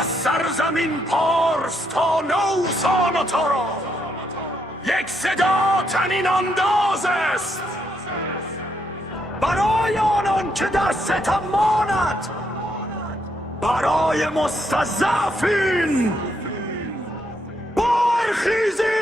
از سرزمین پارس تا نوسان و تارا یک صدا طنین انداز است برای آنان که در ستم ماند، برای مستضعفین برخیزید.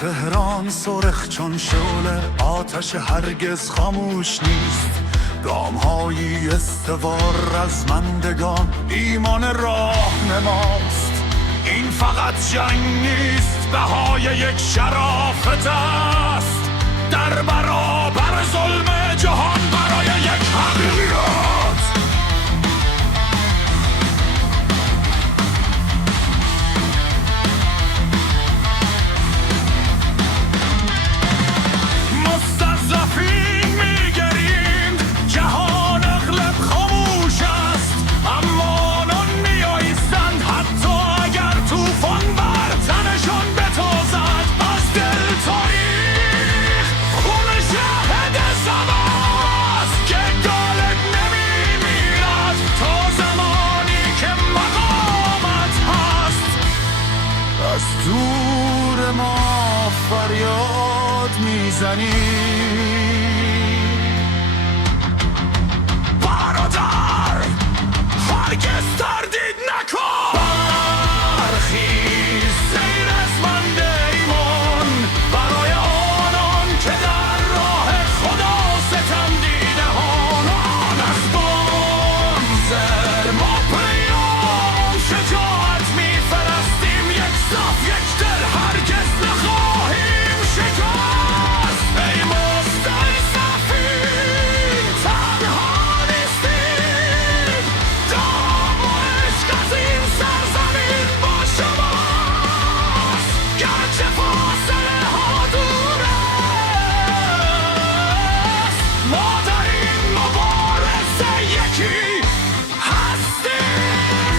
تهران سرخ چون شعله، آتش هرگز خاموش نیست. گام‌های استوار رزمندگان ایمان راهنماست. این فقط جنگ نیست، بهای یک شرافت است در برابر ظلم جهان، برای یک حقیقت. دور ما فریاد میزنیم برادر، هرگز تردید نکن. برخیز ای رزمنده ایمان، برای آنان که در راه خدا ستم دیدهان. از بانزر ما پیام شجاعت میفرستیم، یک صف یک دل هرگز نخواهیم شکست. ای مستضعفین تنها نیستیم، دام و عشق از این سرزمین با شماست. گرچه فاصله ها دور است، ما در این مبارزه یکی هستیم.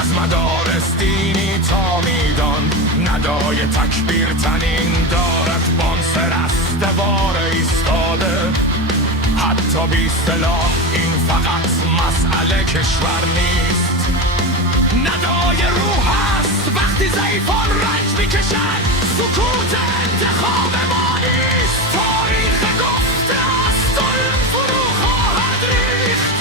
از مدارس دینی تا میدان، ندای تکبیر طنین دارد. بانسر استوار ایستاده، حتی بی سلاح. این فقط مسئله کشور نیست، ندای روح است. وقتی ضعیفان رنج میکشند، سکوت انتخاب ما نیست. تاریخ گفته است ظلم فرو خواهد ریخت،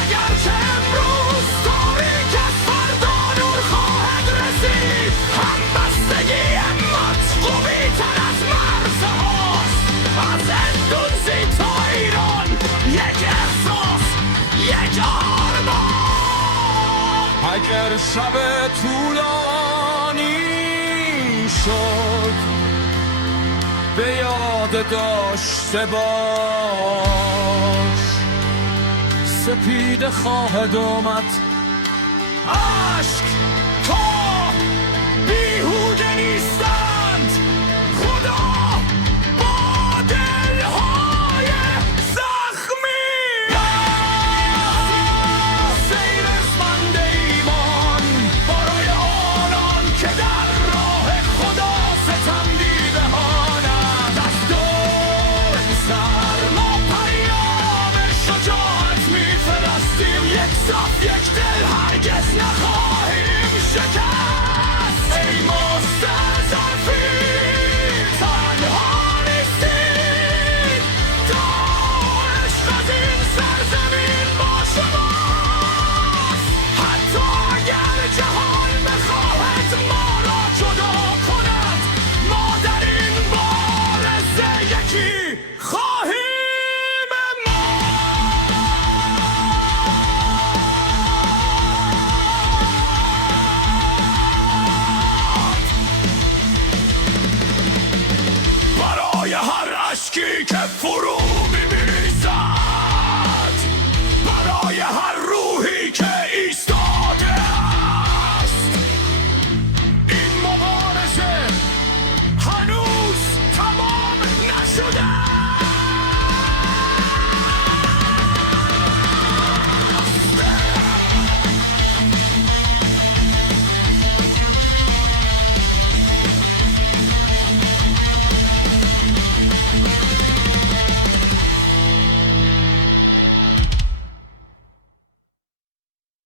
اگرچه امروز تاریک از فردا نور خواهد رسید. همبستگی همت قوی تر از مرزه هاست، از اندونزی تا ایران یک احساس، یک آرمان. اگر شب طولانی شد، به یاد داشته باش، سپیده خواهد آمد. عشق تا بیهوده نیستند، خدا با دلهای زخمی. ای رزمنده ایمان، برای آنان که در راه خدا ستم دیدهانند. از دور سر ما پیام شجاعت میفرستیم، یک صف یک دل هرگز نخواهیم شکست. ای مستضعفین تنها نیستید، داعش از این سرزمین با شماست. حتی اگر جهان بخواهد ما را جدا کند، ما در این مبارزه یکی خواهیم ماند. خاکی که فرو